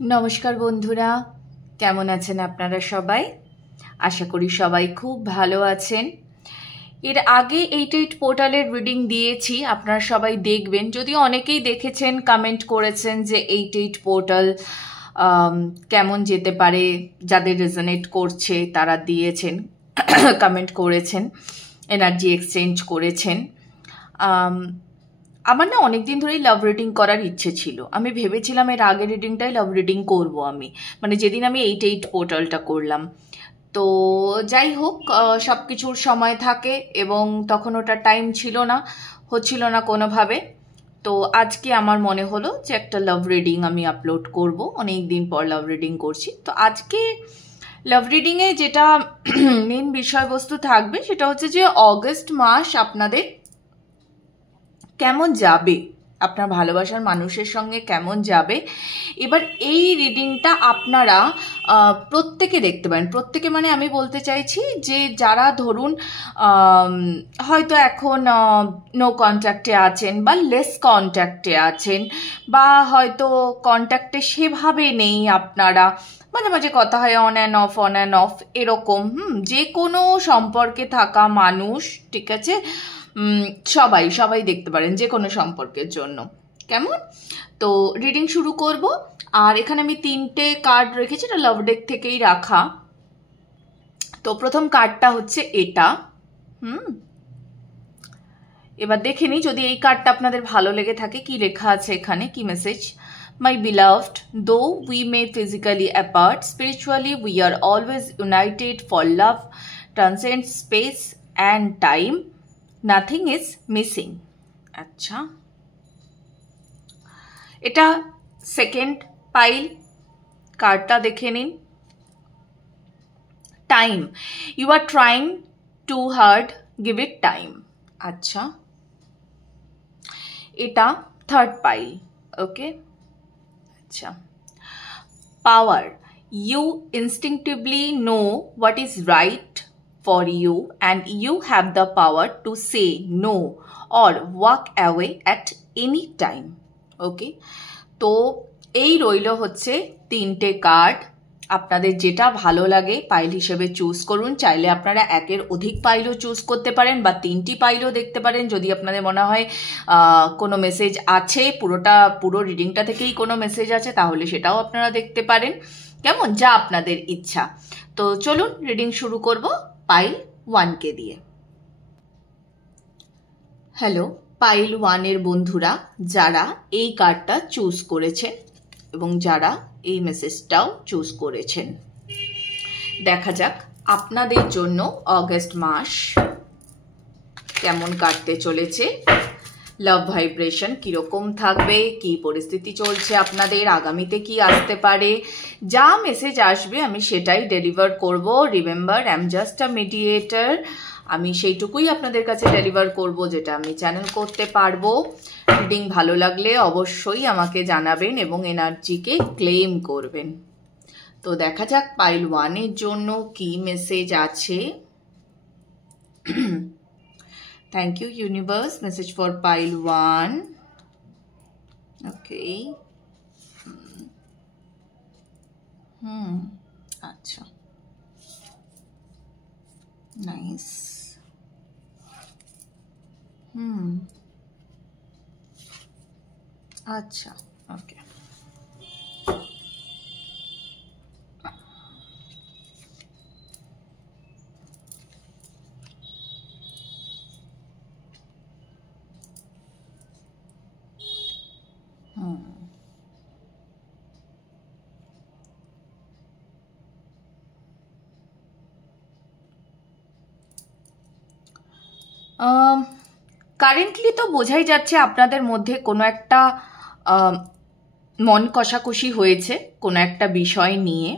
নমস্কার বন্ধুরা, কেমন আছেন আপনারা সবাই? আশা করি সবাই খুব ভালো আছেন। এর আগে 88 পোর্টালের রিডিং দিয়েছি, আপনারা সবাই দেখবেন। যদিও অনেকেই দেখেছেন, কমেন্ট করেছেন যে 88 পোর্টাল কেমন যেতে পারে, যাদের রেজোনেট করছে তারা দিয়েছেন, কমেন্ট করেছেন, এনার্জি এক্সচেঞ্জ করেছেন। আমার না অনেক দিন ধরেই লাভ রিডিং করার ইচ্ছে ছিল। আমি ভেবেছিলাম এর আগের রিডিংটাই লাভ রিডিং করব আমি, মানে যেদিন আমি 88 পোর্টালটা করলাম। তো যাই হোক, সব কিছুর সময় থাকে এবং তখন ওটা টাইম ছিল না, হচ্ছিল না কোনোভাবে। তো আজকে আমার মনে হলো যে একটা লাভ রিডিং আমি আপলোড করব। অনেক দিন পর লাভ রিডিং করছি। তো আজকে লাভ রিডিংয়ে যেটা মেন বিষয়বস্তু থাকবে সেটা হচ্ছে যে অগস্ট মাস আপনাদের কেমন যাবে, আপনার ভালোবাসার মানুষের সঙ্গে কেমন যাবে। এবার এই রিডিংটা আপনারা প্রত্যেকে দেখতে পারেন। প্রত্যেকে মানে আমি বলতে চাইছি যে যারা ধরুন হয়তো এখন নো কন্ট্যাক্টে আছেন বা লেস কন্ট্যাক্টে আছেন, বা হয়তো কন্ট্যাক্টে সেভাবে নেই আপনারা, মাঝে মাঝে কথা হয় অন অ্যান্ড অফ এরকম, যে কোনো সম্পর্কে থাকা মানুষ, ঠিক আছে, সবাই সবাই দেখতে পারেন যে কোনো সম্পর্কের জন্য। কেমন? তো রিডিং শুরু করব। আর এখানে আমি 3টে কার্ড রেখেছি, এটা লাভ ডেক থেকেই রাখা। তো প্রথম কার্ডটা হচ্ছে এটা। এবার দেখে নিই যদি এই কার্ডটা আপনাদের ভালো লেগে থাকে, কি লেখা আছে এখানে, কি message. My beloved, though we may physically apart, spiritually we are always united, for love transcends space and time. Nothing is missing. আচ্ছা, এটা সেকেন্ড পাইল, কার্ডটা দেখে নিন। Time, you are trying too hard, give it time. আচ্ছা, এটা third pile. ওকে, আচ্ছা। পাওয়ার, you instinctively know what is right for you and you have the power to say no or walk away at any time. ওকে, তো এই রইল হচ্ছে 3টে card. আপনাদের যেটা ভালো লাগে পাইল হিসেবে চুজ করুন। চাইলে আপনারা একের অধিক পাইলও চুজ করতে পারেন বা 3টি পাইলও দেখতে পারেন। যদি আপনাদের মনে হয় কোনো মেসেজ আছে, পুরো রিডিংটা থেকেই কোনো মেসেজ আছে, তাহলে সেটাও আপনারা দেখতে পারেন। কেমন, যা আপনাদের ইচ্ছা। তো চলুন রিডিং শুরু করব পাইল 1কে দিয়ে। হ্যালো পাইল 1-এর বন্ধুরা, যারা এই কার্ডটা চুজ করেছেন এবং যারা এই মেসেজটাও চুজ করেছেন, দেখা যাক আপনাদের জন্য অগস্ট মাস কেমন কাটতে চলেছে। লাভ ভাইব্রেশন কিরকম থাকবে, কি পরিস্থিতি চলছে আপনাদের, আগামীতে কি আসতে পারে। যা মেসেজ আসবে আমি সেটাই ডেলিভার করব। Remember, I am just a mediator. আমি সেইটুকুই আপনাদের কাছে ডেলিভার করব যেটা আমি চ্যানেল করতে পারবো। রিডিং ভালো লাগলে অবশ্যই আমাকে জানাবেন এবং এনার্জিকে ক্লেম করবেন। তো দেখা যাক পাইল 1-এর জন্য কি মেসেজ আছে। Thank you, universe. Message for pile 1. Okay. আচ্ছা, নাইস। আচ্ছা, ওকে। কারেন্টলি তো বোঝাই যাচ্ছে আপনাদের মধ্যে কোনো একটা মন কষাকষি হয়েছে কোনো একটা বিষয় নিয়ে,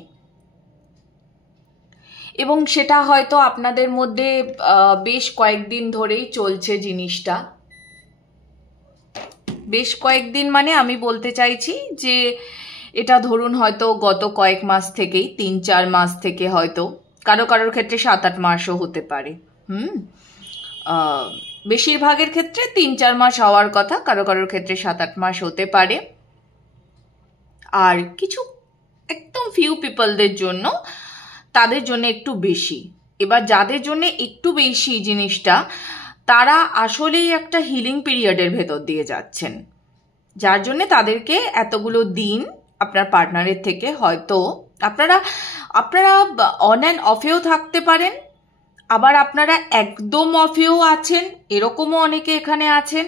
এবং সেটা হয়তো আপনাদের মধ্যে বেশ কয়েকদিন ধরেই চলছে জিনিসটা। বেশ কয়েকদিন মানে আমি বলতে চাইছি যে এটা ধরুন হয়তো গত কয়েক মাস থেকেই, 3-4 মাস থেকে, হয়তো কারোর ক্ষেত্রে 7-8 মাসও হতে পারে। বেশিরভাগের ক্ষেত্রে 3-4 মাস হওয়ার কথা, কারোর ক্ষেত্রে 7-8 মাস হতে পারে। আর কিছু একদম ফিউ পিপলদের জন্য, তাদের জন্য একটু বেশি। এবার যাদের জন্য একটু বেশি জিনিসটা, তারা আসলেই একটা হিলিং পিরিয়ডের ভেতর দিয়ে যাচ্ছেন, যার জন্য তাদেরকে এতগুলো দিন আপনার পার্টনারের থেকে হয়তো আপনারা অন অ্যান্ড অফেও থাকতে পারেন, আবার আপনারা একদম অফেও আছেন, এরকমও অনেকে এখানে আছেন।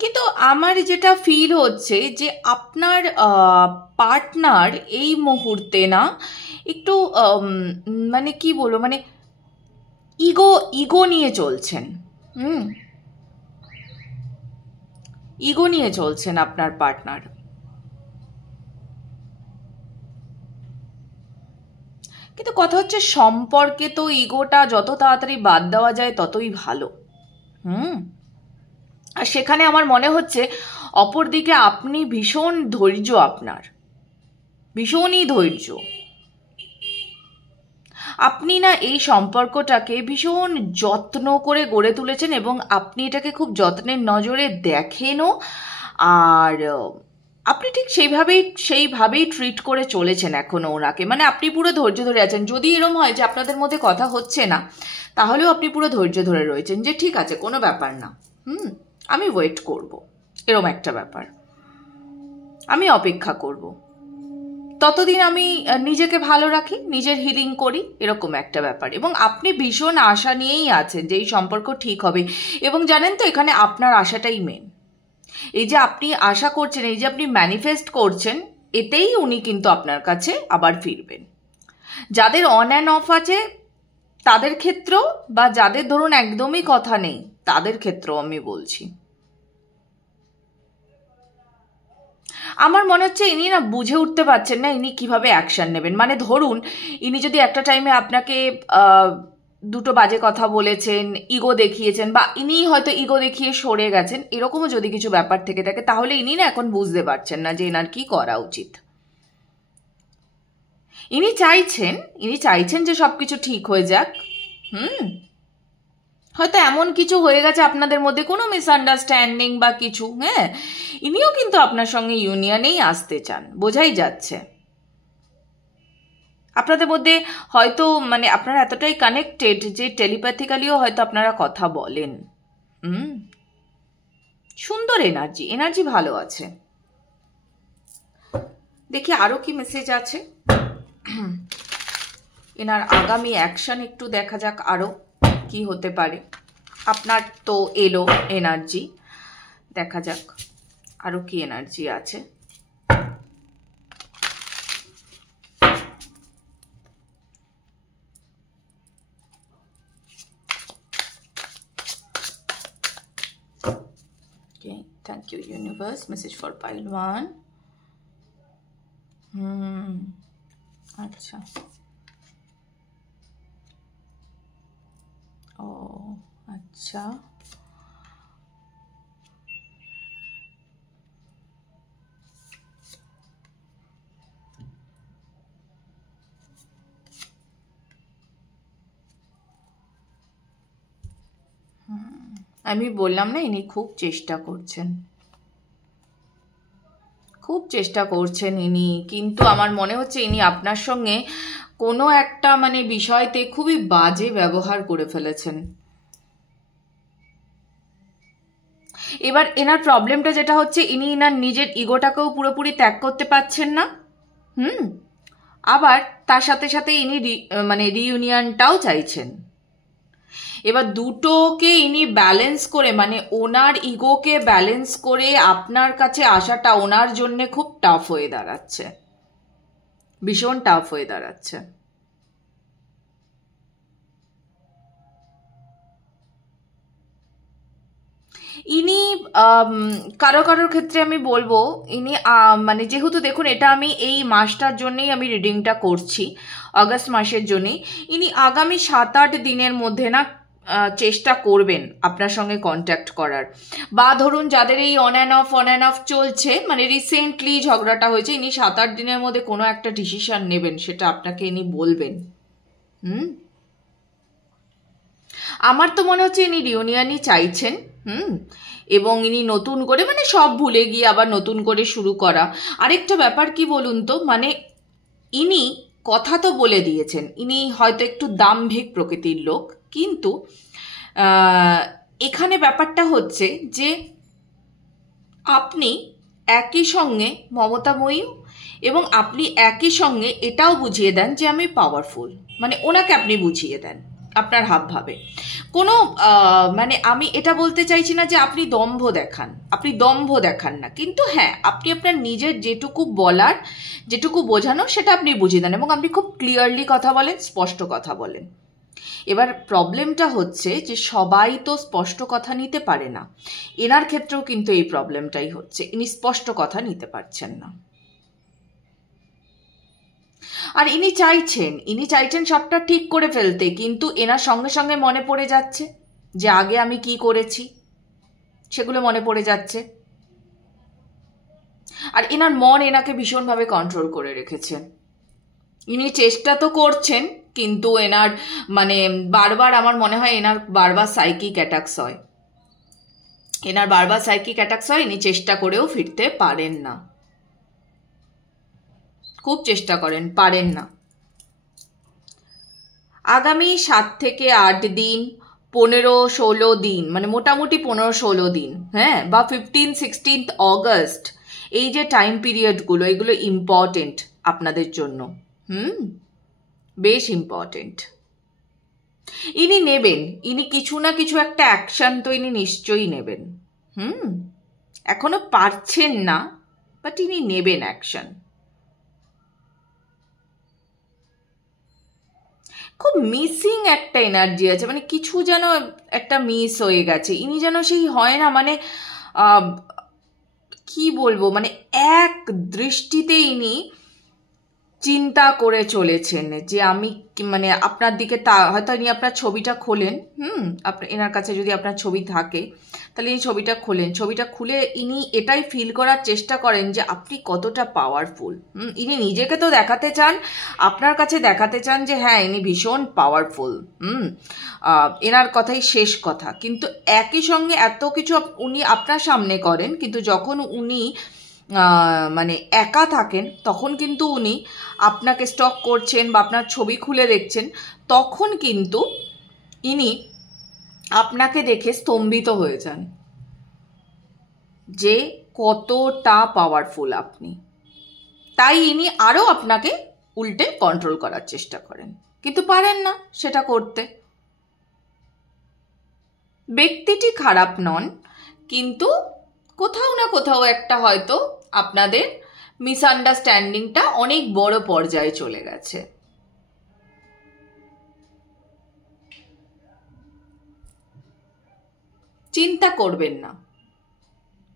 কিন্তু আমার যেটা ফিল হচ্ছে যে আপনার পার্টনার এই মুহূর্তে না একটু মানে কি বলবো, মানে ইগো নিয়ে চলছেন। ইগো নিয়ে চলছেন আপনার পার্টনার। কিন্তু কথা হচ্ছে সম্পর্কে তো ইগোটা যত তাড়াতাড়ি বাদ দেওয়া যায় ততই ভালো। আর সেখানে আমার মনে হচ্ছে অপরদিকে আপনি ভীষণ ধৈর্য, আপনার ভীষণই ধৈর্য। আপনি না এই সম্পর্কটাকে ভীষণ যত্ন করে গড়ে তুলেছেন এবং আপনি এটাকে খুব যত্নের নজরে দেখেনও, আর আপনি ঠিক সেইভাবেই ট্রিট করে চলেছেন এখনো ওনাকে। মানে আপনি পুরো ধৈর্য ধরে আছেন। যদি এরম হয় যে আপনাদের মধ্যে কথা হচ্ছে না, তাহলেও আপনি পুরো ধৈর্য ধরে রয়েছেন যে ঠিক আছে, কোনো ব্যাপার না, আমি ওয়েট করব, এরম একটা ব্যাপার, আমি অপেক্ষা করব, ততদিন আমি নিজেকে ভালো রাখি, নিজের হিলিং করি, এরকম একটা ব্যাপার। এবং আপনি ভীষণ আশা নিয়েই আছেন যে এই সম্পর্ক ঠিক হবে। এবং জানেন তো, এখানে আপনার আশাটাই মেন। এই যে আপনি আশা করছেন, এই যে আপনি ম্যানিফেস্ট করছেন, এতেই উনি কিন্তু আপনার কাছে আবার ফিরবেন। যাদের অন অ্যান্ড অফ আছে তাদের ক্ষেত্রেও, বা যাদের ধরুন একদমই কথা নেই তাদের ক্ষেত্রেও আমি বলছি, আমার মনে হচ্ছে ইনি না বুঝে উঠতে পারছেন না ইনি কিভাবে অ্যাকশন নেবেন। মানে ধরুন ইনি যদি একটা টাইমে আপনাকে দুটো বাজে কথা বলেছেন, ইগো দেখিয়েছেন, বা ইনি হয়তো ইগো দেখিয়ে সরে গেছেন, এরকমও যদি কিছু ব্যাপার থেকে থাকে, তাহলে ইনি না এখন বুঝতে পারছেন না যে এনার কি করা উচিত। ইনি চাইছেন যে সবকিছু ঠিক হয়ে যাক। হয়তো এমন কিছু হয়ে গেছে আপনাদের মধ্যে, কোনো মিসআন্ডারস্ট্যান্ডিং বা কিছু, ইনিও কিন্তু আপনার সঙ্গে ইউনিয়নেই আসতে চান, বোঝাই যাচ্ছে। আপনাদের মধ্যে হয়তো মানে আপনারা এতটাই কানেক্টেড যে টেলিপ্যাথিক্যালিও হয়তো আপনারা কথা বলেন। সুন্দর এনার্জি ভালো আছে। দেখি আরো কি মেসেজ আছে। এনার আগামী অ্যাকশন একটু দেখা যাক, আরো কি হতে পারে। আপনার তো এলো এনার্জি, দেখা যাক আরো কি এনার্জি আছে। Okay, thank you universe. Message for pile 1. আচ্ছা, ও আচ্ছা, আমি বললাম না ইনি খুব চেষ্টা করছেন ইনি, কিন্তু আমার মনে হচ্ছে ইনি আপনার সঙ্গে কোনো একটা মানে বিষয়তে খুবই বাজে ব্যবহার করে ফেলেছেন। এবার এনার প্রবলেমটা যেটা হচ্ছে, ইনি এনার নিজের ইগোটাকেও পুরোপুরি ত্যাগ করতে পারছেন না। আবার তার সাথে সাথে ইনি মানে রিইউনিয়নটাও চাইছেন। এবার দুটোকে ইনি ব্যালেন্স করে, মানে ওনার ইগোকে ব্যালেন্স করে আপনার কাছে আসাটা ওনার জন্য খুব টাফ হয়ে দাঁড়াচ্ছে, ভীষণ টাফ হয়ে দাঁড়াচ্ছে। ইনি কারোর ক্ষেত্রে আমি বলবো ইনি মানে যেহেতু দেখুন এটা আমি এই মাসটার জন্যই আমি রিডিংটা করছি, আগস্ট মাসের জন্যই, ইনি আগামী 7-8 দিনের মধ্যে না চেষ্টা করবেন আপনার সঙ্গে কন্ট্যাক্ট করার। বা ধরুন যাদের এই অন অ্যান্ড অফ চলছে, মানে রিসেন্টলি ঝগড়াটা হয়েছে, ইনি 7-8 দিনের মধ্যে কোনো একটা ডিসিশন নেবেন, সেটা আপনাকে ইনি বলবেন। আমার তো মনে হচ্ছে ইনি রিউনিয়নই চাইছেন। এবং ইনি নতুন করে মানে সব ভুলে গিয়ে আবার নতুন করে শুরু করা। আরেকটা ব্যাপার কি বলুন তো, মানে ইনি কথা তো বলে দিয়েছেন, ইনি হয়তো একটু দাম্ভিক প্রকৃতির লোক, কিন্তু এখানে ব্যাপারটা হচ্ছে যে আপনি একই সঙ্গে মমতাময়ী এবং আপনি একই সঙ্গে এটাও বুঝিয়ে দেন যে আমি পাওয়ারফুল, মানে ওনাকে আপনি বুঝিয়ে দেন আপনার হাবভাবে। কোনো মানে আমি এটা বলতে চাইছি না যে আপনি দম্ভ দেখান, আপনি দম্ভ দেখান না, কিন্তু হ্যাঁ আপনি আপনার নিজের যেটুকু বলার, যেটুকু বোঝানো সেটা আপনি বুঝিয়ে দেন এবং আপনি খুব ক্লিয়ারলি কথা বলেন, স্পষ্ট কথা বলেন। এবার প্রবলেমটা হচ্ছে যে সবাই তো স্পষ্ট কথা নিতে পারে না, এনার ক্ষেত্রেও কিন্তু এই প্রবলেমটাই হচ্ছে, ইনি স্পষ্ট কথা নিতে পারছেন না। আর ইনি চাইছেন সবটা ঠিক করে ফেলতে, কিন্তু এনার সঙ্গে সঙ্গে মনে পড়ে যাচ্ছে যে আগে আমি কি করেছি, সেগুলো মনে পড়ে যাচ্ছে। আর এনার মন এনাকে ভীষণভাবে কন্ট্রোল করে রেখেছে। ইনি চেষ্টা তো করছেন, কিন্তু এনার মানে বারবার আমার মনে হয় এনার বারবার সাইকিক অ্যাটাকস হয়, ইনি চেষ্টা করেও ফিরতে পারেন না, খুব চেষ্টা করেন, পারেন না। আগামী 7 থেকে 8 দিন, 15-16 দিন, মানে মোটামুটি 15-16 দিন, হ্যাঁ, বা 15-16 অগস্ট, এই যে টাইম পিরিয়ডগুলো, এগুলো ইম্পর্টেন্ট আপনাদের জন্য, বেশ ইম্পর্টেন্ট। ইনি নেবেন, ইনি কিছু না কিছু একটা অ্যাকশন তো ইনি নিশ্চয়ই নেবেন, এখনো পারছেন না, বাট ইনি নেবেন অ্যাকশন। খুব মিসিং একটা এনার্জি আছে, মানে কিছু যেন একটা মিস হয়ে গেছে, ইনি যেন সেই হয় না, মানে কি বলবো, মানে এক দৃষ্টিতে ইনি চিন্তা করে চলেছেন যে আমি মানে আপনার দিকে, হয়তো ইনি আপনার ছবিটা খোলেন, এনার কাছে যদি আপনার ছবি থাকে তাহলে এই ছবিটা খোলেন, ছবিটা খুলে ইনি এটাই ফিল করার চেষ্টা করেন যে আপনি কতটা পাওয়ারফুল। ইনি নিজেকে তো দেখাতে চান, আপনার কাছে দেখাতে চান যে হ্যাঁ ইনি ভীষণ পাওয়ারফুল, এনার কথাই শেষ কথা। কিন্তু একই সঙ্গে এত কিছু উনি আপনার সামনে করেন, কিন্তু যখন উনি মানে একা থাকেন তখন কিন্তু উনি আপনাকে স্টক করছেন বা আপনার ছবি খুলে দেখছেন, তখন কিন্তু ইনি আপনাকে দেখে স্তম্ভিত হয়ে যান যে কতটা পাওয়ারফুল আপনি। তাই ইনি আরো আপনাকে উল্টে কন্ট্রোল করার চেষ্টা করেন, কিন্তু পারেন না সেটা করতে। ব্যক্তিটি খারাপ নন, কিন্তু কোথাও না কোথাও একটা হয়তো আপনাদের মিসআন্ডারস্ট্যান্ডিংটা অনেক বড় পর্যায়ে চলে গেছে। চিন্তা করবেন না,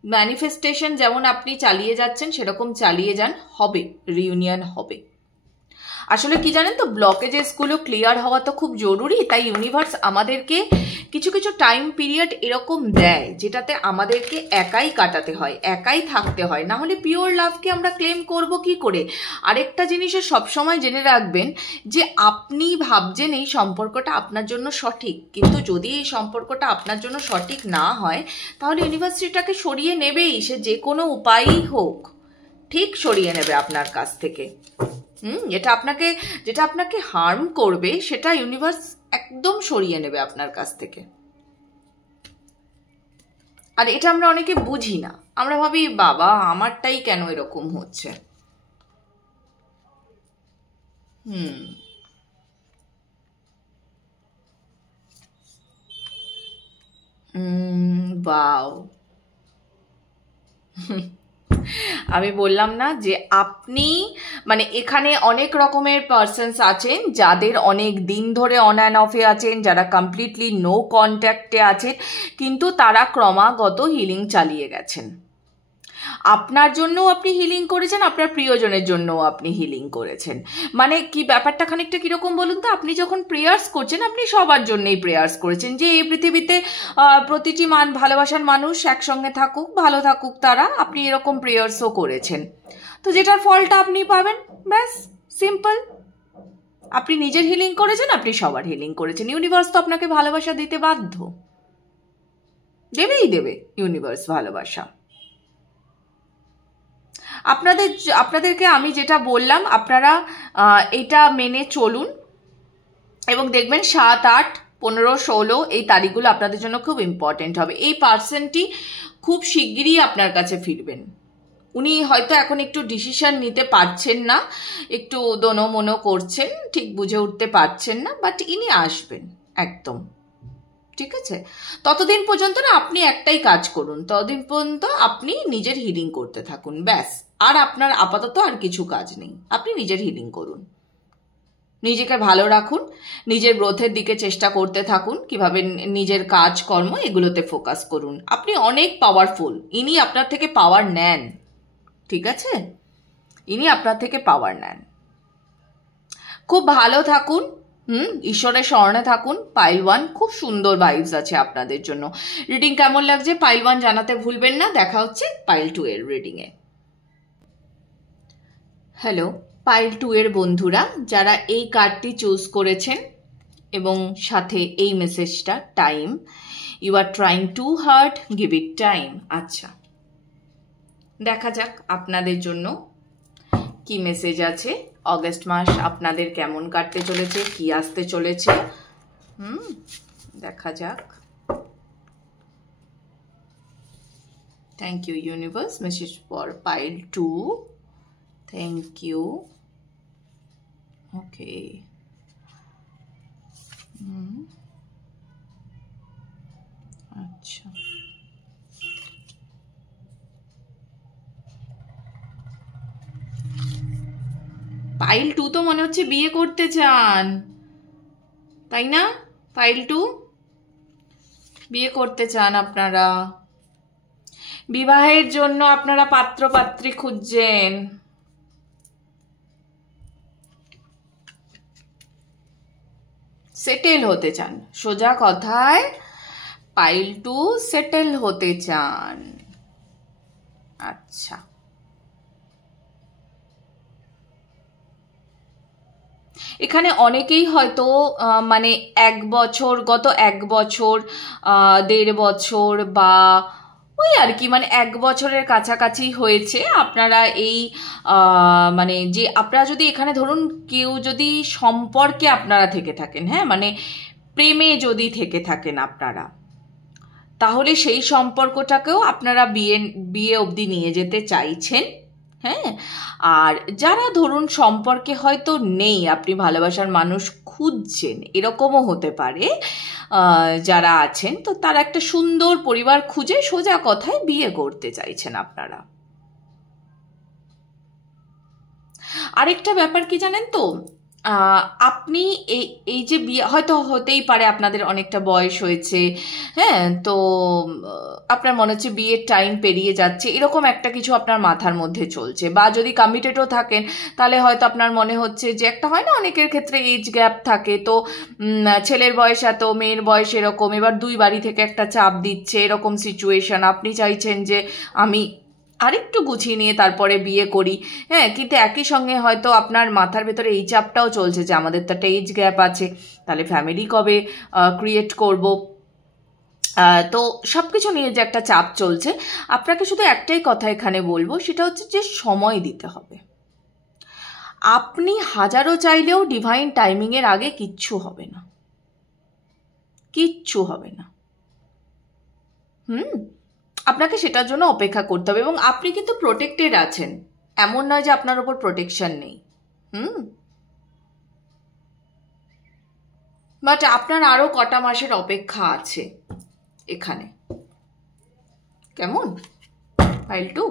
ম্যানিফেস্টেশন যেমন আপনি চালিয়ে যাচ্ছেন সেরকম চালিয়ে যান, হবে, রিউনিয়ন হবে। আসলে কি জানেন তো, ব্লকেজেসগুলো ক্লিয়ার হওয়া তো খুব জরুরি, তাই ইউনিভার্স আমাদেরকে কিছু কিছু টাইম পিরিয়ড এরকম দেয় যেটাতে আমাদেরকে একাই কাটাতে হয়, একাই থাকতে হয়, না হলে পিওর লাভকে আমরা ক্লেম করব কি করে। আরেকটা জিনিসের সবসময় জেনে রাখবেন যে আপনি ভাবছেন এই সম্পর্কটা আপনার জন্য সঠিক, কিন্তু যদি এই সম্পর্কটা আপনার জন্য সঠিক না হয় তাহলে ইউনিভার্স সেটাকে সরিয়ে নেবেই, সে যে কোনো উপায়ই হোক ঠিক সরিয়ে নেবে আপনার কাছ থেকে। যেটা আপনাকে হার্ম করবে সেটা ইউনিভার্স একদম সরিয়ে নেবে আপনার কাছ থেকে। আর এটা আমরা অনেকে বুঝি না, আমরা ভাবি বাবা আমারটাই কেন এরকম হচ্ছে। বাও, আমি বললাম না যে আপনি মানে এখানে অনেক রকমের পার্সনস আছেন যাদের অনেক দিন ধরে অন অ্যান্ড অফে আছেন, যারা কমপ্লিটলি নো কন্ট্যাক্টে আছেন, কিন্তু তারা ক্রমাগত হিলিং চালিয়ে গেছেন। আপনার জন্যও আপনি হিলিং করেছেন, আপনার প্রিয়জনের জন্যও আপনি হিলিং করেছেন। মানে কি ব্যাপারটা খানিকটা কিরকম বলুন তো, আপনি যখন প্রেয়ার্স করছেন আপনি সবার জন্যই প্রেয়ার্স করেছেন যে এই পৃথিবীতে প্রতিটি ভালোবাসার মানুষ একসঙ্গে থাকুক, ভালো থাকুক তারা, আপনি এরকম প্রেয়ার্সও করেছেন। তো যেটার ফলটা আপনি পাবেন, ব্যাস, সিম্পল। আপনি নিজের হিলিং করেছেন, আপনি সবার হিলিং করেছেন, ইউনিভার্স তো আপনাকে ভালোবাসা দিতে বাধ্য। দেবেই দেবে ইউনিভার্স ভালোবাসা। আপনাদেরকে আমি যেটা বললাম আপনারা এটা মেনে চলুন এবং দেখবেন 7, 8, 15, 16 এই তারিখগুলো আপনাদের জন্য খুব ইম্পর্টেন্ট হবে। এই পার্সনটি খুব শিগগিরই আপনার কাছে ফিরবেন। উনি হয়তো এখন একটু ডিসিশন নিতে পারছেন না, একটু দোনোমনো করছেন, ঠিক বুঝে উঠতে পারছেন না, বাট ইনি আসবেন একদম। ঠিক আছে, ততদিন পর্যন্ত না আপনি একটাই কাজ করুন, ততদিন পর্যন্ত আপনি নিজের হিলিং করতে থাকুন, ব্যাস। আর আপনার আপাতত আর কিছু কাজ নেই, আপনি নিজের হিলিং করুন, নিজেকে ভালো রাখুন, নিজের গ্রোথের দিকে চেষ্টা করতে থাকুন, কিভাবে নিজের কাজকর্ম এগুলোতে ফোকাস করুন। আপনি অনেক পাওয়ারফুল, ইনি আপনার থেকে পাওয়ার নেন। ঠিক আছে, ইনি আপনার থেকে পাওয়ার নেন। খুব ভালো থাকুন, ঈশ্বরের শরণে থাকুন। পাইল 1 খুব সুন্দর ভাইবস আছে আপনাদের জন্য। রিডিং কেমন লাগছে পাইল 1 জানাতে ভুলবেন না। দেখা হচ্ছে পাইল 2 এর রিডিংয়ে। হ্যালো পাইল 2 এর বন্ধুরা, যারা এই কার্ডটি চুজ করেছেন এবং সাথে এই মেসেজটা, time, you are trying too hard, give it time. আচ্ছা, দেখা যাক আপনাদের জন্য কি মেসেজ আছে। অগস্ট মাস আপনাদের কেমন কাটতে চলেছে, কি আসতে চলেছে, দেখা যাক। Thank you universe, message for pile 2, thank you. Okay, আচ্ছা, পাইল 2 তো মনে হচ্ছে বিয়ে করতে চান, তাই না? পাইল 2 বিয়ে করতে চান আপনারা, বিবাহের জন্য আপনারা পাত্র পাত্রী খুঁজছেন। সেটেল হতে চান, সোজা কথায় পাইল 2 সেটেল হতে চান। আচ্ছা, এখানে অনেকেই হয়তো মানে 1 বছর, গত 1 বছর, 1.5 বছর বা ওই আর কি, মানে 1 বছরের কাছাকাছি হয়েছে আপনারা এই মানে যে আপনারা যদি এখানে ধরুন কেউ যদি সম্পর্কে আপনারা থেকে থাকেন, হ্যাঁ, মানে প্রেমে যদি থেকে থাকেন আপনারা, তাহলে সেই সম্পর্কটাকেও আপনারা বিয়ে অবধি নিয়ে যেতে চাইছেন। হ্যাঁ, আর যারা ধরুন সম্পর্কে হয়তো নেই, আপনি ভালোবাসার মানুষ খুঁজছেন, এরকমও হতে পারে, যারা আছেন, তো তারা একটা সুন্দর পরিবার খুঁজে সোজা কথায় বিয়ে করতে চাইছেন আপনারা। আরেকটা ব্যাপার কি জানেন তো, আপনি এই যে বিয়ে হয়তো হতেই পারে, আপনাদের অনেকটা বয়স হয়েছে, হ্যাঁ, তো আপনার মনে হচ্ছে বিয়ের টাইম পেরিয়ে যাচ্ছে, এরকম একটা কিছু আপনার মাথার মধ্যে চলছে। বা যদি কমিটেডও থাকেন তাহলে হয়তো আপনার মনে হচ্ছে যে একটা হয় না অনেকের ক্ষেত্রে এজ গ্যাপ থাকে, তো ছেলের বয়স এত, মেয়ের বয়স এরকম, এবার 2 বাড়ি থেকে একটা চাপ দিচ্ছে, এরকম সিচুয়েশন। আপনি চাইছেন যে আমি আরেকটু গুছিয়ে নিয়ে তারপরে বিয়ে করি, হ্যাঁ, কিন্তু একই সঙ্গে হয়তো আপনার মাথার ভেতরে এই চাপটাও চলছে যে আমাদের তো একটা এজ গ্যাপ আছে, তাহলে ফ্যামিলি কবে ক্রিয়েট করব। তো সব কিছু নিয়ে যে একটা চাপ চলছে, আপনাকে শুধু একটাই কথা এখানে বলবো, সেটা হচ্ছে যে সময় দিতে হবে। আপনি হাজারো চাইলেও ডিভাইন টাইমিংয়ের আগে কিচ্ছু হবে না, কিচ্ছু হবে না। আপনাকে সেটার জন্য অপেক্ষা করতে হবে, এবং আপনি কিন্তু প্রোটেক্টেড আছেন, এমন নয় যে আপনার উপর প্রোটেকশন নেই। বাট আপনার আরো কটা মাসের অপেক্ষা আছে এখানে। কেমন পাইল 2,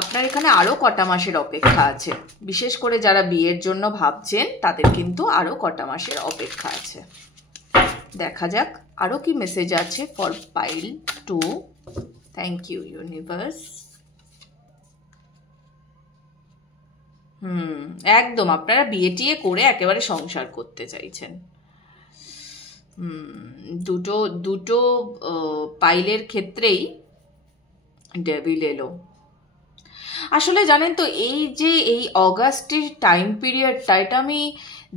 আপনার এখানে আরো কটা মাসের অপেক্ষা আছে। বিশেষ করে যারা বিয়ের জন্য ভাবছেন তাদের কিন্তু আরো কটা মাসের অপেক্ষা আছে। দেখা যাক আরো কি মেসেজ আছে for pile 2। Thank you universe. একদম আপনারা বিয়ে টিয়ে করে একেবারে সংসার করতে চাইছেন। দুটো পাইলের ক্ষেত্রেই ডেভিল এলো। আসলে জানেন তো, এই যে এই অগাস্টের টাইম পিরিয়ডটা, এটা আমি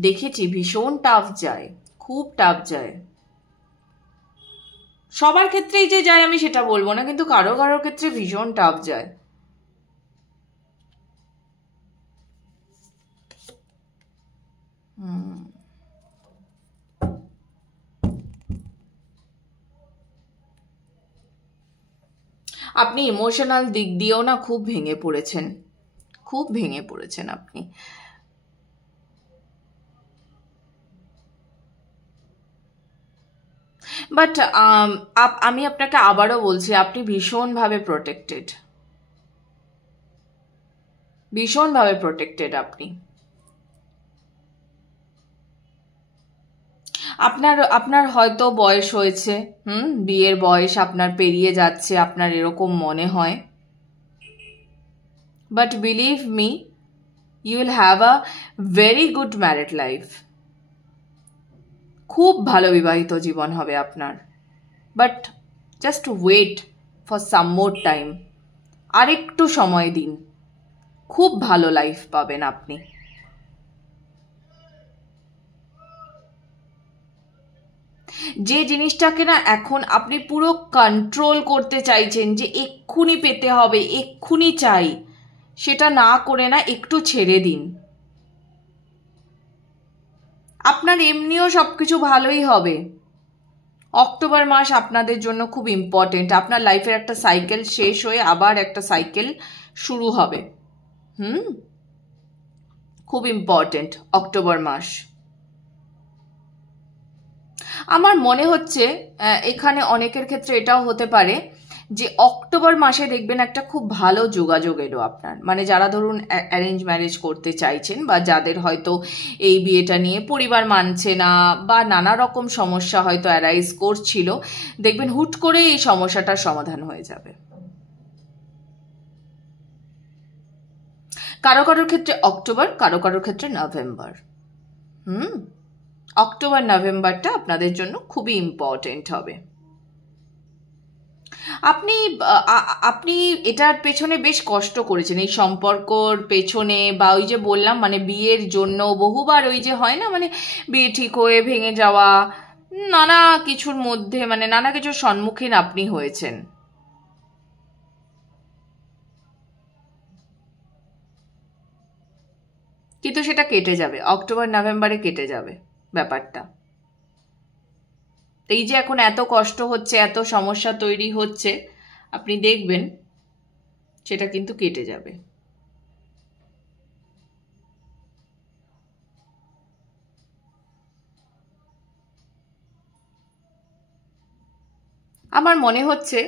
দেখেছি ভীষণ টাফ যায়, খুব টাফ যায়। সবার ক্ষেত্রেই যে যায় আমি সেটা বলবো না, কিন্তু কারো কারোর ক্ষেত্রে ভীষণ টাফ যায়। আপনি ইমোশনাল দিক দিয়েও না খুব ভেঙে পড়েছেন, খুব ভেঙে পড়েছেন আপনি। বাট আমি আপনাকে আবারও বলছি, আপনি ভীষণভাবে প্রোটেক্টেড, ভীষণভাবে প্রোটেক্টেড আপনি। আপনার হয়তো বয়স হয়েছে, বিয়ের বয়স আপনার পেরিয়ে যাচ্ছে, আপনার এরকম মনে হয়। But believe me, you will have a very good married life. খুব ভালো বিবাহিত জীবন হবে আপনার। But just wait for some more time, আরেকটু সময় দিন, খুব ভালো লাইফ পাবেন আপনি। যে জিনিসটাকে না এখন আপনি পুরো কন্ট্রোল করতে চাইছেন, যে এক্ষুনি পেতে হবে, এক্ষুনি চাই, সেটা না করে না একটু ছেড়ে দিন। আপনার এমনিও সবকিছু ভালোই হবে। অক্টোবর মাস আপনাদের জন্য খুব ইম্পর্টেন্ট। আপনার লাইফের একটা সাইকেল শেষ হয়ে আবার একটা সাইকেল শুরু হবে। খুব ইম্পর্টেন্ট অক্টোবর মাস। আমার মনে হচ্ছে এখানে অনেকের ক্ষেত্রে এটাও হতে পারে যে অক্টোবর মাসে দেখবেন একটা খুব ভালো যোগাযোগ এলো আপনার, মানে যারা ধরুন অ্যারেঞ্জ ম্যারেজ করতে চাইছেন, বা যাদের হয়তো এই বিয়েটা নিয়ে পরিবার মানছে না, বা নানা রকম সমস্যা হয়তো অ্যারাইজ করছিল, দেখবেন হুট করে এই সমস্যাটার সমাধান হয়ে যাবে। কারো কারোর ক্ষেত্রে অক্টোবর, কারো কারোর ক্ষেত্রে নভেম্বর। অক্টোবর নভেম্বরটা আপনাদের জন্য খুবই ইম্পর্টেন্ট হবে। আপনি এটার পেছনে বেশ কষ্ট করেছেন, এই সম্পর্কর পেছনে, বা ওই যে বললাম মানে বিয়ের জন্য বহুবার ওই যে হয় না, মানে বিয়ে ঠিক হয়ে ভেঙে যাওয়া, নানা কিছুর মধ্যে মানে নানা কিছুর সম্মুখীন আপনি হয়েছেন। কিন্তু সেটা কেটে যাবে, অক্টোবর নভেম্বরে কেটে যাবে ব্যাপারটা। এই যে এখন এত কষ্ট হচ্ছে, এত সমস্যা তৈরি হচ্ছে, আপনি দেখবেন সেটা কিন্তু কেটে যাবে। আমার মনে হচ্ছে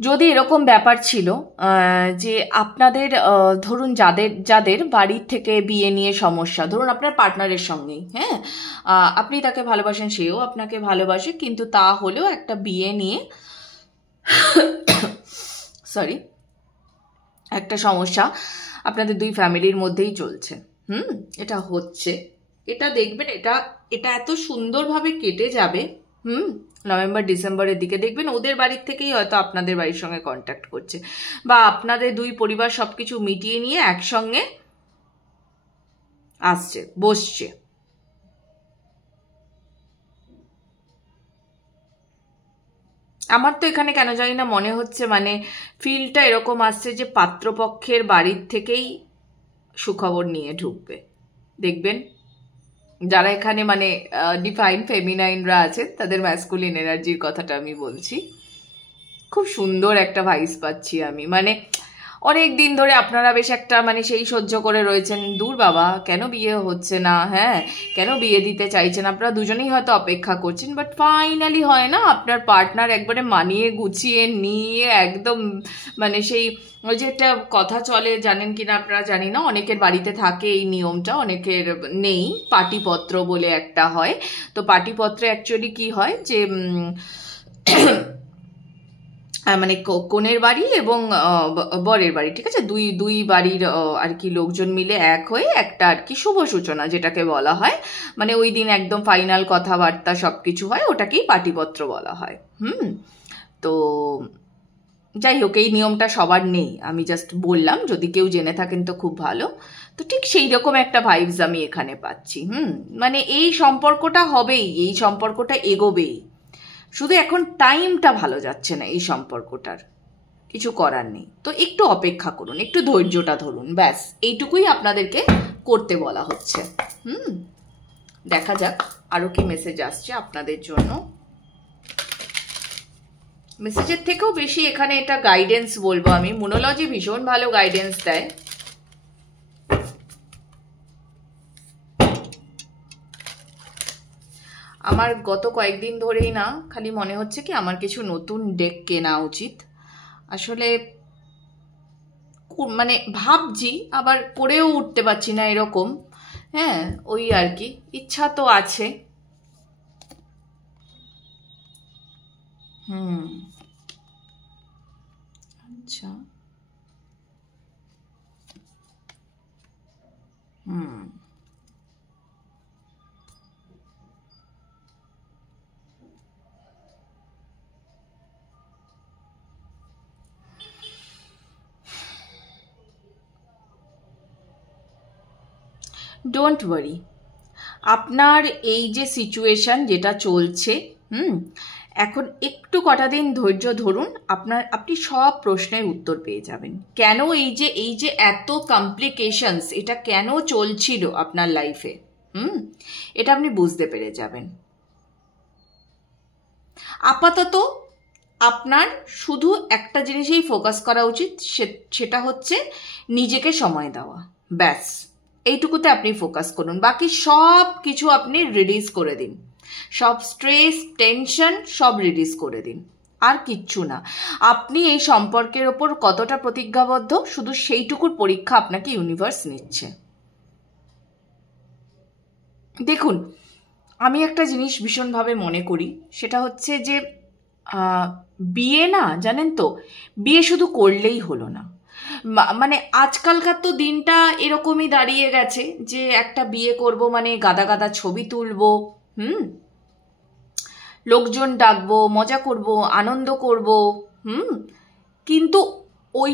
যদি এরকম ব্যাপার ছিল যে আপনাদের ধরুন যাদের যাদের বাড়ির থেকে বিয়ে নিয়ে সমস্যা, ধরুন আপনার পার্টনারের সঙ্গেই, হ্যাঁ, আপনি তাকে ভালোবাসেন, সেও আপনাকে ভালোবাসে, কিন্তু তা হলেও একটা বিয়ে নিয়ে সরি একটা সমস্যা আপনাদের দুই ফ্যামিলির মধ্যেই চলছে, এটা হচ্ছে, এটা দেখবেন এটা এত সুন্দরভাবে কেটে যাবে। নভেম্বর ডিসেম্বরের দিকে দেখবেন ওদের বাড়ির থেকেই হয়তো আপনাদের বাড়ির সঙ্গে কন্ট্যাক্ট করছে, বা আপনাদের দুই পরিবার সবকিছু মিটিয়ে নিয়ে একসঙ্গে আসছে, বসছে। আমার তো এখানে কেন জানি না মনে হচ্ছে, মানে ফিলটা এরকম আসছে যে পাত্রপক্ষের বাড়ির থেকেই সুখবর নিয়ে ঢুকবে। দেখবেন যারা এখানে মানে ডিফাইন ফেমিনাইনরা আছেন, তাদের ম্যাসকুলিন এনার্জির কথাটা আমি বলছি, খুব সুন্দর একটা ভাইস পাচ্ছি আমি। মানে অনেক দিন ধরে আপনারা বেশ একটা মানে সেই সহ্য করে রয়েছেন, দূর বাবা কেন বিয়ে হচ্ছে না, হ্যাঁ কেন বিয়ে দিতে চাইছেন, আপনারা দুজনেই হয়তো অপেক্ষা করছেন, বাট ফাইনালি হয় না, আপনার পার্টনার একবারে মানিয়ে গুছিয়ে নিয়ে একদম মানে সেই ওই যে একটা কথা চলে, জানেন কিনা আপনারা জানি না, অনেকের বাড়িতে থাকে এই নিয়মটা, অনেকের নেই, পাটিপত্র বলে একটা হয়। তো পাটিপত্রে অ্যাকচুয়ালি কি হয় যে মানে কনের বাড়ি এবং বরের বাড়ি, ঠিক আছে, দুই বাড়ির আর কি লোকজন মিলে এক হয়ে একটা আর কি শুভ সূচনা যেটাকে বলা হয়, মানে ওই দিন একদম ফাইনাল কথাবার্তা সবকিছু হয়, ওটাকেই পাটিপত্র বলা হয়। তো যাই হোক, এই নিয়মটা সবার নেই, আমি জাস্ট বললাম, যদি কেউ জেনে থাকেন তো খুব ভালো। তো ঠিক সেই রকম একটা ভাইবস আমি এখানে পাচ্ছি। মানে এই সম্পর্কটা হবেই, এই সম্পর্কটা এগোবেই, শুধু এখন টাইমটা ভালো যাচ্ছে না এই সম্পর্কটার, কিছু করার নেই। তো একটু অপেক্ষা করুন, একটু ধৈর্যটা ধরুন, ব্যাস এইটুকুই আপনাদেরকে করতে বলা হচ্ছে। দেখা যাক আরো কি মেসেজ আসছে আপনাদের জন্য। মেসেজের থেকেও বেশি এখানে এটা গাইডেন্স বলবো আমি, মোনোলজি ভীষণ ভালো গাইডেন্স দেয়। আমার গত কয়েকদিন ধরেই না খালি মনে হচ্ছে কি আমার কিছু নতুন ডেক কেনা উচিত। আসলে মানে ভাবছি, আবার করেও উঠতে পারছি না এরকম। হ্যাঁ, ওই আর কি, ইচ্ছা তো আছে। আচ্ছা। ডোন্ট ওয়ারি, আপনার এই যে সিচুয়েশন যেটা চলছে, এখন একটু কটা দিন ধৈর্য ধরুন, আপনি সব প্রশ্নের উত্তর পেয়ে যাবেন। কেন এই যে এত কমপ্লিকেশনস, এটা কেন চলছিল আপনার লাইফে, এটা আপনি বুঝতে পেরে যাবেন। আপাতত আপনার শুধু একটা জিনিসেই ফোকাস করা উচিত, সেটা হচ্ছে নিজেকে সময় দেওয়া, ব্যাস এইটুকুতে আপনি ফোকাস করুন। বাকি সব কিছু আপনি রিলিজ করে দিন, সব স্ট্রেস টেনশন সব রিলিজ করে দিন, আর কিচ্ছু না। আপনি এই সম্পর্কের ওপর কতটা প্রতিজ্ঞাবদ্ধ, শুধু সেইটুকুর পরীক্ষা আপনাকে ইউনিভার্স নিচ্ছে। দেখুন, আমি একটা জিনিস ভীষণভাবে মনে করি, সেটা হচ্ছে যে বিয়ে না, জানেন তো, বিয়ে শুধু করলেই হলো না। মানে আজকালকার তো দিনটা এরকমই দাঁড়িয়ে গেছে যে একটা বিয়ে করব মানে গাদা গাদা ছবি তুলবো, লোকজন ডাকবো, মজা করব, আনন্দ করব, কিন্তু ওই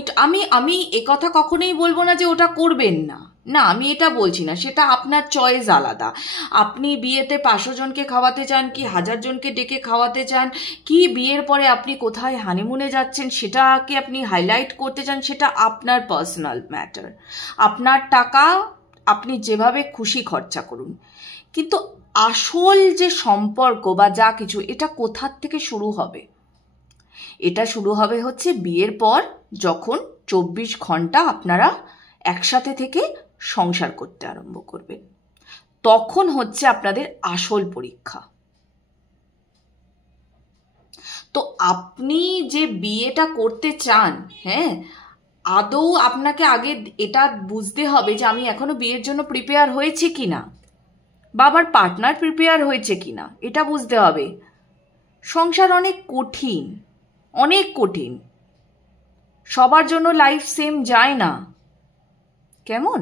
আমি একথা কখনোই বলবো না যে ওটা করবেন না, না আমি এটা বলছি না, সেটা আপনার চয়েস আলাদা। আপনি বিয়েতে 500 জনকে খাওয়াতে চান কি 1000 জনকে ডেকে খাওয়াতে চান, কি বিয়ের পরে আপনি কোথায় হানিমুনে যাচ্ছেন সেটাকে আপনি হাইলাইট করতে চান, সেটা আপনার পার্সোনাল ম্যাটার। আপনার টাকা আপনি যেভাবে খুশি খরচা করুন, কিন্তু আসল যে সম্পর্ক বা যা কিছু, এটা কোথার থেকে শুরু হবে? এটা শুরু হবে হচ্ছে বিয়ের পর, যখন 24 ঘন্টা আপনারা একসাথে থেকে সংসার করতে আরম্ভ করবেন, তখন হচ্ছে আপনাদের আসল পরীক্ষা। তো আপনি যে বিয়েটা করতে চান, হ্যাঁ, আদৌ আপনাকে আগে এটা বুঝতে হবে যে আমি এখনো বিয়ের জন্য প্রিপেয়ার হয়েছি কিনা, বা আমার পার্টনার প্রিপেয়ার হয়েছে কিনা, এটা বুঝতে হবে। সংসার অনেক কঠিন, অনেক কঠিন, সবার জন্য লাইফ সেম যায় না, কেমন?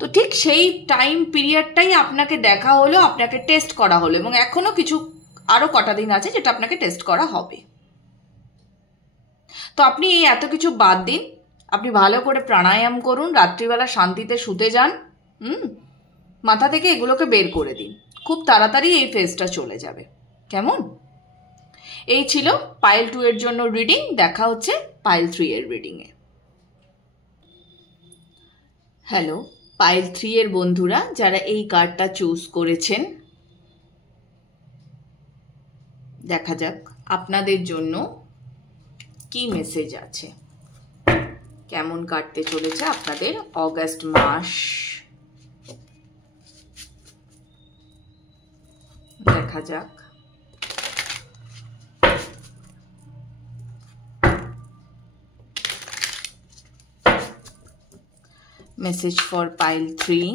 তো ঠিক সেই টাইম পিরিয়ডটাই আপনাকে দেখা হলো, আপনাকে টেস্ট করা হলো, এবং এখনো কিছু আরো কটা দিন আছে যেটা আপনাকে টেস্ট করা হবে। তো আপনি এই এত কিছু বাদ দিন, আপনি ভালো করে প্রাণায়াম করুন, রাত্রিবেলা শান্তিতে শুতে যান, মাথা থেকে এগুলোকে বের করে দিন, খুব তাড়াতাড়ি এই ফেজটা চলে যাবে, কেমন? এই ছিল পাইল 2 এর জন্য রিডিং। দেখা হচ্ছে পাইল 3 এর রিডিংয়ে। হ্যালো পাইল 3 এর বন্ধুরা, যারা এই কার্ডটা চুজ করেছেন, দেখা যাক আপনাদের জন্য কি মেসেজ আছে, কেমন কাটতে চলেছে আপনাদের অগাস্ট মাস। দেখা যাক। Message for pile 3.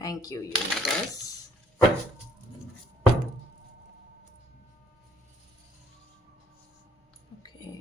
Thank you, universe. Okay.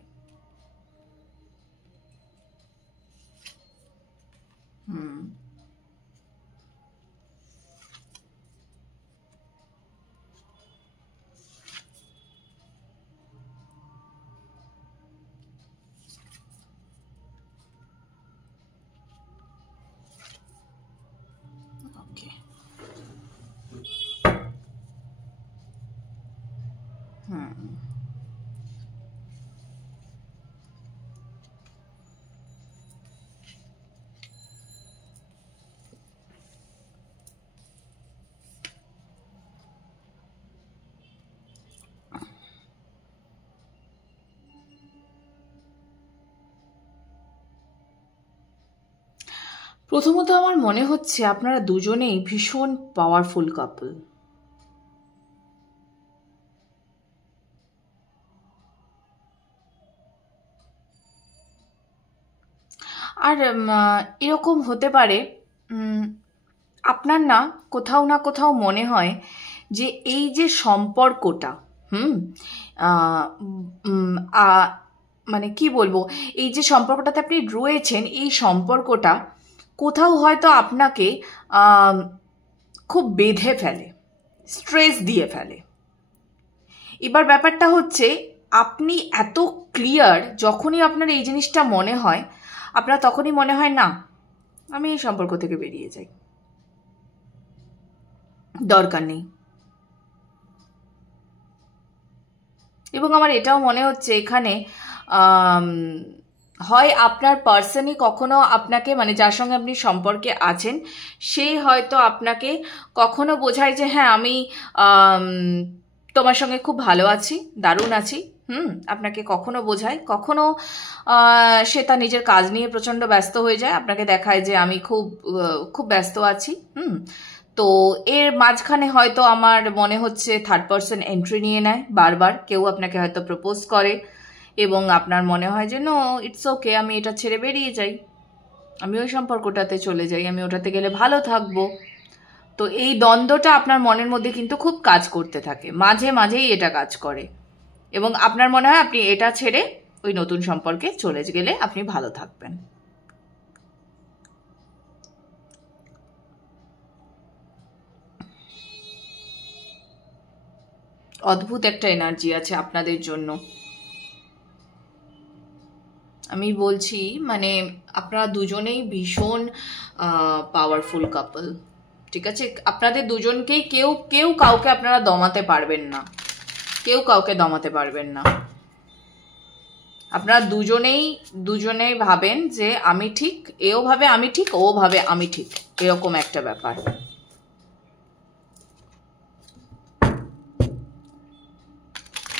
প্রথমত আমার মনে হচ্ছে আপনারা দুজনেই ভীষণ পাওয়ারফুল কাপল। আর এরকম হতে পারে আপনার না কোথাও মনে হয় যে এই যে সম্পর্কটা মানে কি বলবো, এই যে সম্পর্কটাতে আপনি রয়েছেন, এই সম্পর্কটা কোথাও হয়তো আপনাকে খুব বেঁধে ফেলে, স্ট্রেস দিয়ে ফেলে। এবার ব্যাপারটা হচ্ছে আপনি এত ক্লিয়ার, যখনই আপনার এই জিনিসটা মনে হয় আপনার তখনই মনে হয় না আমি এই সম্পর্ক থেকে বেরিয়ে যাই, দরকার নেই। এবং আমার এটাও মনে হচ্ছে এখানে হয় আপনার পার্সনই কখনো আপনাকে, মানে যার সঙ্গে আপনি সম্পর্কে আছেন, সেই হয়তো আপনাকে কখনো বোঝায় যে হ্যাঁ আমি তোমার সঙ্গে খুব ভালো আছি, দারুণ আছি, আপনাকে কখনো বোঝায়, কখনো সে তার নিজের কাজ নিয়ে প্রচণ্ড ব্যস্ত হয়ে যায়, আপনাকে দেখায় যে আমি খুব ব্যস্ত আছি। তো এর মাঝখানে হয়তো আমার মনে হচ্ছে থার্ড পার্সন এন্ট্রি নিয়ে নেয় বারবার, কেউ আপনাকে হয়তো প্রপোজ করে এবং আপনার মনে হয় যে নো ইটস ওকে, আমি এটা ছেড়ে বেরিয়ে যাই, আমি ওই সম্পর্কটাতে চলে যাই, আমি ওটাতে গেলে ভালো থাকবো। তো এই দ্বন্দ্বটা আপনার মনের মধ্যে কিন্তু খুব কাজ করতে থাকে, মাঝে মাঝেই এটা কাজ করে এবং আপনার মনে হয় আপনি এটা ছেড়ে ওই নতুন সম্পর্কে চলে গেলে আপনি ভালো থাকবেন। অদ্ভুত একটা এনার্জি আছে আপনাদের জন্য, আমি বলছি, মানে আপনারা দুজনেই ভীষণ পাওয়ারফুল কাপল, ঠিক আছে? আপনাদের দুজনকেই কেউ কাউকে আপনারা দমাতে পারবেন না, কেউ কাউকে দমাতে পারবেন না। আপনারা দুজনেই ভাবেন যে আমি ঠিক, এও ভাবে আমি ঠিক, ও ভাবে আমি ঠিক, এরকম একটা ব্যাপার।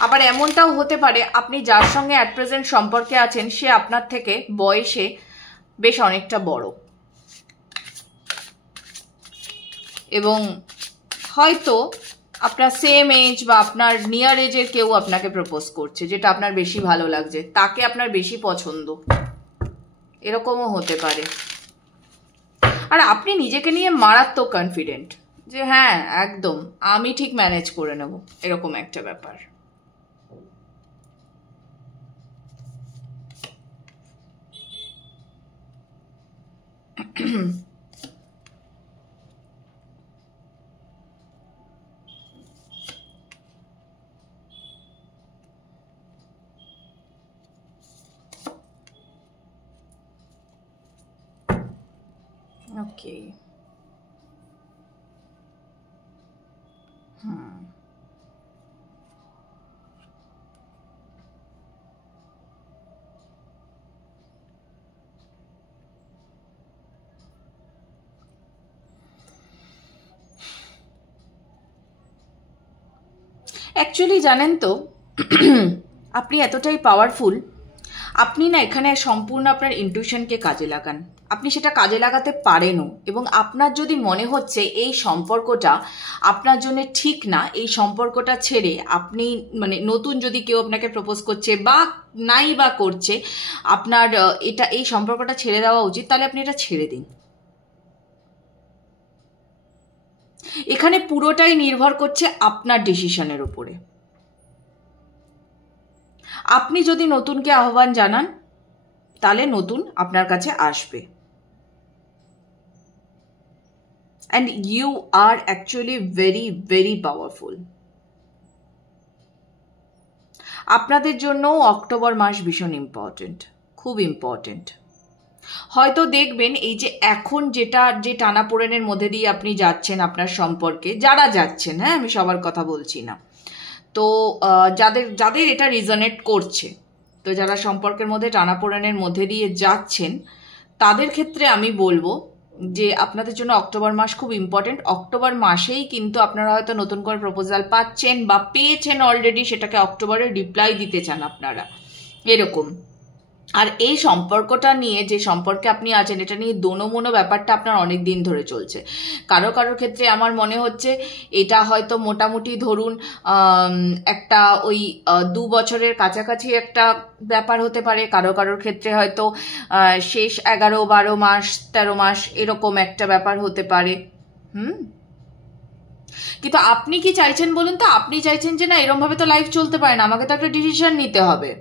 আবার এমনটাও হতে পারে আপনি যার সঙ্গে অ্যাট প্রেজেন্ট সম্পর্কে আছেন সে আপনার থেকে বয়সে বেশ অনেকটা বড় এবং হয়তো আপনার সেম এজ বা আপনার নিয়ার এজের কেউ আপনাকে প্রপোজ করছে, যেটা আপনার বেশি ভালো লাগছে, তাকে আপনার বেশি পছন্দ, এরকমও হতে পারে। আর আপনি নিজেকে নিয়ে মারাত্মক কনফিডেন্ট যে হ্যাঁ একদম আমি ঠিক ম্যানেজ করে নেব, এরকম একটা ব্যাপার। Okay. অ্যাকচুয়ালি জানেন তো আপনি এতটাই পাওয়ারফুল, আপনি না এখানে সম্পূর্ণ আপনার ইনটিউশনকে কাজে লাগান, আপনি সেটা কাজে লাগাতে পারেনও। এবং আপনার যদি মনে হচ্ছে এই সম্পর্কটা আপনার জন্য ঠিক না, এই সম্পর্কটা ছেড়ে আপনি, মানে নতুন যদি কেউ আপনাকে প্রপোজ করছে বা নাই বা করছে, আপনার এই সম্পর্কটা ছেড়ে দেওয়া উচিত, তাহলে আপনি এটা ছেড়ে দিন। এখানে পুরোটাই নির্ভর করছে আপনার ডিসিশনের উপরে। আপনি যদি নতুনকে আহ্বান জানান তাহলে নতুন আপনার কাছে আসবে। And you are actually very very powerful. আপনাদের জন্য অক্টোবর মাস ভীষণ ইম্পর্টেন্ট, খুব ইম্পর্টেন্ট। হয়তো দেখবেন এই যে এখন যে টানাপোড়েনের মধ্যে দিয়ে আপনি যাচ্ছেন আপনার সম্পর্কে, যারা যাচ্ছেন, হ্যাঁ আমি সবার কথা বলছি না, তো যাদের এটা রিজনেট করছে, তো যারা সম্পর্কের মধ্যে টানাপোড়েনের মধ্যে দিয়ে যাচ্ছেন তাদের ক্ষেত্রে আমি বলবো যে আপনাদের জন্য অক্টোবর মাস খুব ইম্পর্টেন্ট। অক্টোবর মাসেই কিন্তু আপনারা হয়তো নতুন করে প্রপোজাল পাচ্ছেন বা পেয়েছেন অলরেডি, সেটাকে অক্টোবরে রিপ্লাই দিতে চান আপনারা, এরকম। আর এই সম্পর্কটা নিয়ে, যে সম্পর্কে আপনি আছেন, এটা নিয়ে দোনোমোনো ব্যাপারটা আপনার অনেক দিন ধরে চলছে। কারো কারোর ক্ষেত্রে আমার মনে হচ্ছে এটা হয়তো মোটামুটি ধরুন একটা ওই 2 বছরের কাছাকাছি একটা ব্যাপার হতে পারে। কারো কারোর ক্ষেত্রে হয়তো শেষ 11-12 মাস 13 মাস এরকম একটা ব্যাপার হতে পারে। কিন্তু আপনি কি চাইছেন বলুন তো? আপনি চাইছেন যে না, এরকম ভাবে তো লাইফ চলতে পারে না, আমাকে তো একটা ডিসিশন নিতে হবে।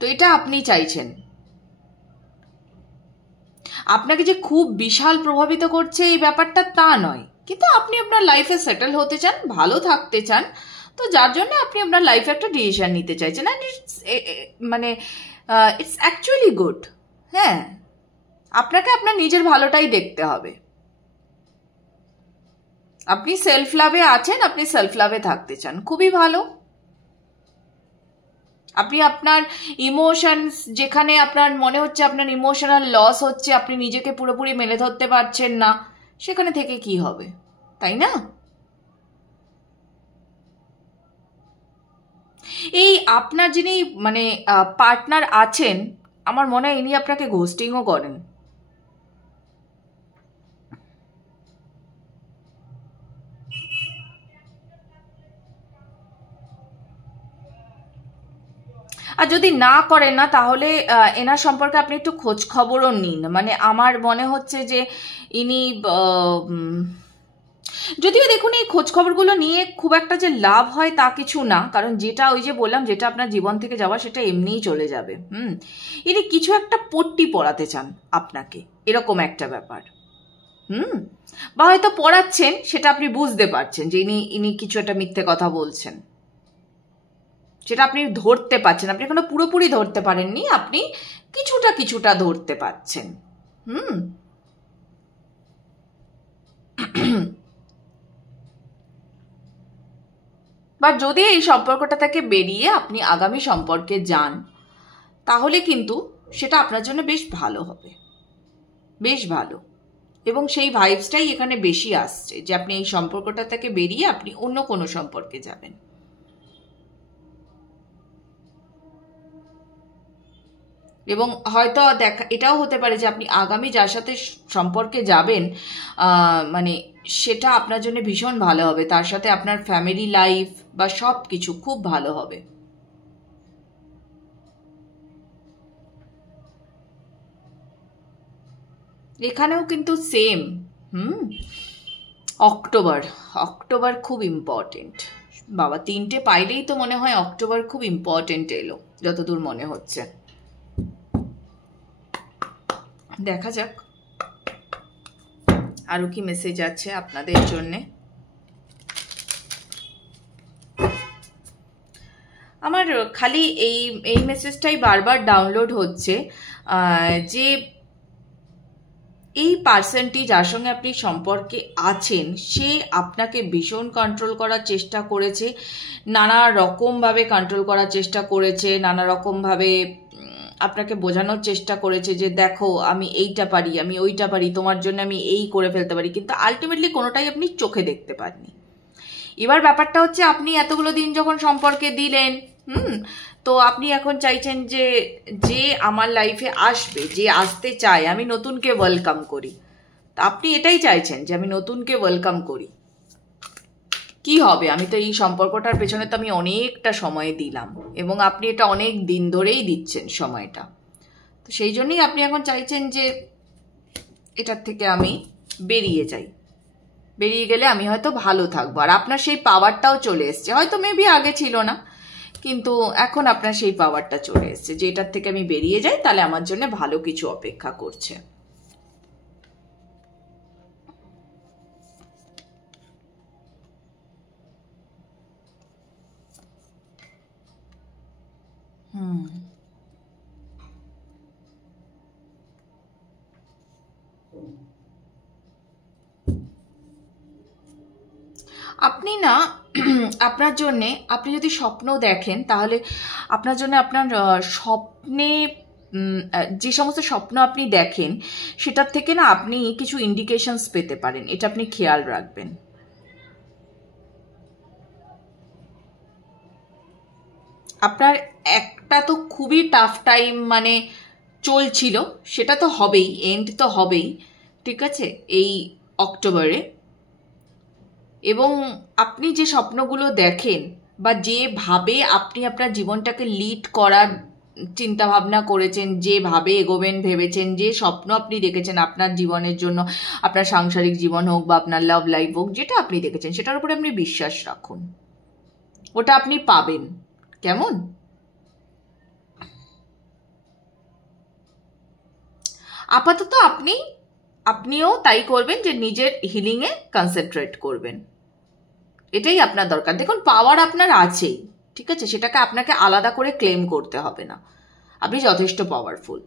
তো এটা আপনি চাইছেন। আপনাকে যে খুব বিশাল প্রভাবিত করছে এই ব্যাপারটা তা নয়, কিন্তু আপনি আপনার লাইফে সেটেল হতে চান, ভালো থাকতে চান, তো যার জন্য আপনি আপনার লাইফে একটা ডিসিশন নিতে চাইছেন। অ্যান্ড মানে ইটস অ্যাকচুয়ালি গুড। হ্যাঁ, আপনাকে আপনার নিজের ভালোটাই দেখতে হবে। আপনি সেলফ লাভে আছেন, আপনি সেলফ লাভে থাকতে চান, খুবই ভালো। আপনি আপনার ইমোশনস, যেখানে আপনার মনে হচ্ছে আপনার ইমোশনাল লস হচ্ছে, আপনি নিজেকে পুরোপুরি মেলে ধরতে পারছেন না, সেখানে থেকে কি হবে, তাই না? এই আপনার যিনি মানে পার্টনার আছেন, আমার মনে হয় ইনি আপনাকে ঘোস্টিংও করেন। আর যদি না করেন না, তাহলে এনার সম্পর্কে আপনি একটু খোঁজ খবরও নিন। মানে আমার মনে হচ্ছে যে ইনি যদিও দেখুন এই খোঁজ খবরগুলো নিয়ে খুব একটা যে লাভ হয় তা কিছু না, কারণ যেটা ওই যে বললাম, যেটা আপনার জীবন থেকে যাওয়া সেটা এমনিই চলে যাবে। ইনি কিছু একটা পট্টি পড়াতে চান আপনাকে, এরকম একটা ব্যাপার। বা হয়তো পড়াচ্ছেন, সেটা আপনি বুঝতে পারছেন যে ইনি কিছু একটা মিথ্যে কথা বলছেন, সেটা আপনি ধরতে পারছেন। আপনি এখনো পুরোপুরি ধরতে পারেননি, আপনি কিছুটা ধরতে পারছেন। বা যদি এই সম্পর্কটা থেকে বেরিয়ে আপনি আগামী সম্পর্কে যান, তাহলে কিন্তু সেটা আপনার জন্য বেশ ভালো হবে, বেশ ভালো। এবং সেই ভাইবসটাই এখানে বেশি আসছে যে আপনি এই সম্পর্কটা থেকে বেরিয়ে আপনি অন্য কোনো সম্পর্কে যাবেন। এবং হয়তো এটাও হতে পারে যে আপনি আগামী যার সাথে সম্পর্কে যাবেন, মানে সেটা আপনার জন্য ভীষণ ভালো হবে, তার সাথে আপনার ফ্যামিলি লাইফ বা সব কিছু খুব ভালো হবে। এখানেও কিন্তু সেম। অক্টোবর খুব ইম্পর্টেন্ট বাবা। 3টে পাইলেই তো মনে হয় অক্টোবর খুব ইম্পর্টেন্ট এলো, যতদূর মনে হচ্ছে। দেখা যাক আরো কি মেসেজ আছে আপনাদের জন্যে। আমার খালি এই মেসেজটাই বারবার ডাউনলোড হচ্ছে যে এই পার্সনটি যার সঙ্গে আপনি সম্পর্কে আছেন, সে আপনাকে ভীষণ কন্ট্রোল করার চেষ্টা করেছে, নানা রকমভাবে কন্ট্রোল করার চেষ্টা করেছে, নানা রকমভাবে আপনাকে বোঝানোর চেষ্টা করেছে যে দেখো আমি এইটা পারি, আমি ওইটা পারি, তোমার জন্য আমি এই করে ফেলতে পারি, কিন্তু আলটিমেটলি কোনোটাই আপনি চোখে দেখতে পাননি। এবার ব্যাপারটা হচ্ছে আপনি এতগুলো দিন যখন সম্পর্কে দিলেন, তো আপনি এখন চাইছেন যে যে আমার লাইফে আসবে, যে আসতে চায়, আমি নতুনকে ওয়েলকাম করি। তা আপনি এটাই চাইছেন যে আমি নতুনকে ওয়েলকাম করি। কি হবে, আমি তো এই সম্পর্কটার পেছনে তো আমি অনেকটা সময় দিলাম, এবং আপনি এটা অনেক দিন ধরেই দিচ্ছেন সময়টা। তো সেই জন্যই আপনি এখন চাইছেন যে এটার থেকে আমি বেরিয়ে যাই, বেরিয়ে গেলে আমি হয়তো ভালো থাকবো। আর আপনার সেই পাওয়ারটাও চলে এসছে, হয়তো মেবি আগে ছিল না, কিন্তু এখন আপনার সেই পাওয়ারটা চলে এসছে যে এটার থেকে আমি বেরিয়ে যাই, তাহলে আমার জন্য ভালো কিছু অপেক্ষা করছে। আপনি না আপনার জন্যে, আপনি যদি স্বপ্ন দেখেন, তাহলে আপনার জন্য আপনার স্বপ্নে যে সমস্ত স্বপ্ন আপনি দেখেন সেটার থেকে না আপনি কিছু ইন্ডিকেশনস পেতে পারেন, এটা আপনি খেয়াল রাখবেন। আপনার একটা তো খুবই টাফ টাইম মানে চলছিল, সেটা তো হবেই, এন্ড তো হবেই, ঠিক আছে, এই অক্টোবরে। এবং আপনি যে স্বপ্নগুলো দেখেন বা যেভাবে আপনি আপনার জীবনটাকে লিড করার চিন্তা ভাবনা করেছেন, যেভাবে এগোবেন ভেবেছেন, যে স্বপ্ন আপনি দেখেছেন আপনার জীবনের জন্য, আপনার সাংসারিক জীবন হোক বা আপনার লাভ লাইফ হোক, যেটা আপনি দেখেছেন সেটার উপরে আপনি বিশ্বাস রাখুন, ওটা আপনি পাবেন। কেমন? আপাতত আপনিও তাই করবেন যে নিজের হিলিংয়ে কনসেন্ট্রেট করবেন, এটাই আপনার দরকার। দেখুন, পাওয়ার আপনার আছেই, ঠিক আছে, সেটাকে আপনাকে আলাদা করে ক্লেম করতে হবে না, আপনি যথেষ্ট পাওয়ারফুল।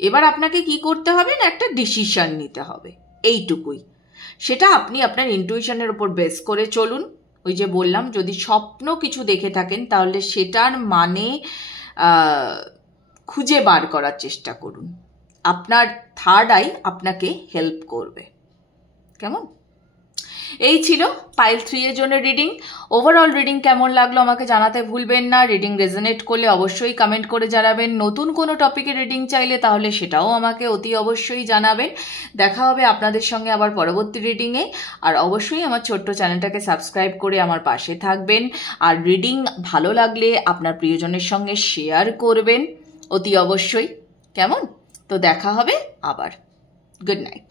এবার আপনাকে কি করতে হবে না, একটা ডিসিশন নিতে হবে, এইটুকুই। সেটা আপনি আপনার ইনটুইশনের উপর বেস করে চলুন। ওই যে বললাম, যদি স্বপ্ন কিছু দেখে থাকেন তাহলে সেটার মানে খুঁজে বার করার চেষ্টা করুন, আপনার থার্ড আই আপনাকে হেল্প করবে। কেমন? এই ছিল পাইল 3 এর জন্য রিডিং। ওভারঅল রিডিং কেমন লাগলো আমাকে জানাতে ভুলবেন না। রিডিং রেজোনেট করলে অবশ্যই কমেন্ট করে জানাবেন। নতুন কোনো টপিকে রিডিং চাইলে তাহলে সেটাও আমাকে অতি অবশ্যই জানাবেন। দেখা হবে আপনাদের সঙ্গে আবার পরবর্তী রিডিংয়ে। আর অবশ্যই আমার ছোট্ট চ্যানেলটাকে সাবস্ক্রাইব করে আমার পাশে থাকবেন। আর রিডিং ভালো লাগলে আপনার প্রিয়জনের সঙ্গে শেয়ার করবেন অতি অবশ্যই। কেমন? তো দেখা হবে আবার। Good night.